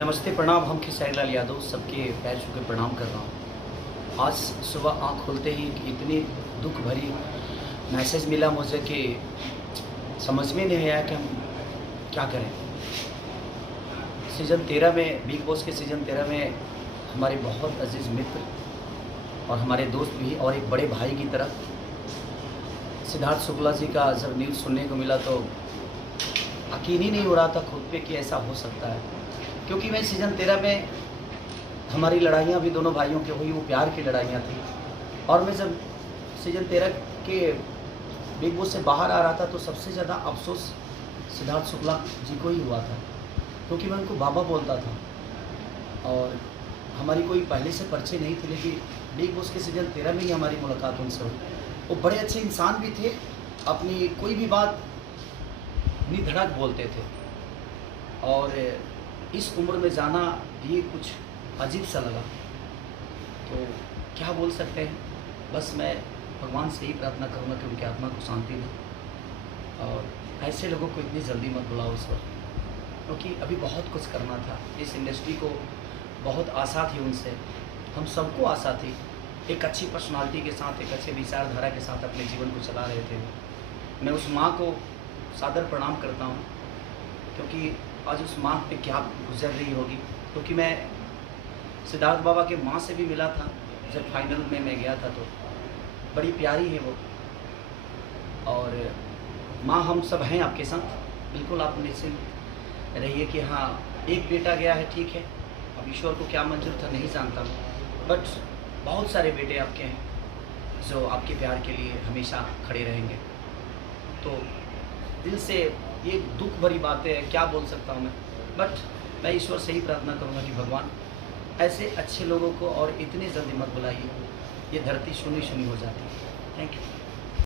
नमस्ते, प्रणाम। हम खेसारी लाल यादव सबके पैर छू के प्रणाम कर रहा हूँ। आज सुबह आँख खोलते ही इतनी दुख भरी मैसेज मिला मुझे कि समझ में नहीं आया कि हम क्या करें। सीज़न 13 में, बिग बॉस के सीज़न 13 में हमारे बहुत अजीज़ मित्र और हमारे दोस्त भी और एक बड़े भाई की तरह सिद्धार्थ शुक्ला जी का जब न्यूज़ सुनने को मिला तो यकीन ही नहीं हो रहा था खुद पे कि ऐसा हो सकता है। क्योंकि मैं सीज़न 13 में हमारी लड़ाइयाँ भी दोनों भाइयों की हुई, वो प्यार की लड़ाइयाँ थी। और मैं जब सीज़न 13 के बिग बॉस से बाहर आ रहा था तो सबसे ज़्यादा अफ़सोस सिद्धार्थ शुक्ला जी को ही हुआ था, क्योंकि मैं उनको बाबा बोलता था और हमारी कोई पहले से परिचय नहीं थी। लेकिन बिग बॉस के सीज़न 13 में ही हमारी मुलाकात उनसे हुई। वो बड़े अच्छे इंसान भी थे, अपनी कोई भी बात निधड़क बोलते थे और इस उम्र में जाना ये कुछ अजीब सा लगा। तो क्या बोल सकते हैं, बस मैं भगवान से ही प्रार्थना करूँगा कि उनकी आत्मा को शांति दे और ऐसे लोगों को इतनी जल्दी मत बुलाओ इस वक्त, क्योंकि अभी बहुत कुछ करना था। इस इंडस्ट्री को बहुत आशा थी उनसे, हम सबको आशा थी। एक अच्छी पर्सनालिटी के साथ, एक अच्छे विचारधारा के साथ अपने जीवन को चला रहे थे। मैं उस माँ को सादर प्रणाम करता हूँ, क्योंकि आज उस माँ पे क्या गुजर रही होगी। क्योंकि मैं सिद्धार्थ बाबा के माँ से भी मिला था जब फाइनल में मैं गया था, तो बड़ी प्यारी है वो। और माँ, हम सब हैं आपके साथ, बिल्कुल आप निश्चिंत रहिए कि हाँ, एक बेटा गया है, ठीक है, अब ईश्वर को क्या मंजूर था नहीं जानता, बट बहुत सारे बेटे आपके हैं जो आपके प्यार के लिए हमेशा खड़े रहेंगे। तो दिल से ये दुख भरी बातें हैं, क्या बोल सकता हूँ मैं, बट मैं ईश्वर से ही प्रार्थना करूँगा कि भगवान ऐसे अच्छे लोगों को और इतनी जल्दी मत बुलाइए, ये धरती सुनी सुनी हो जाती है। Thank you.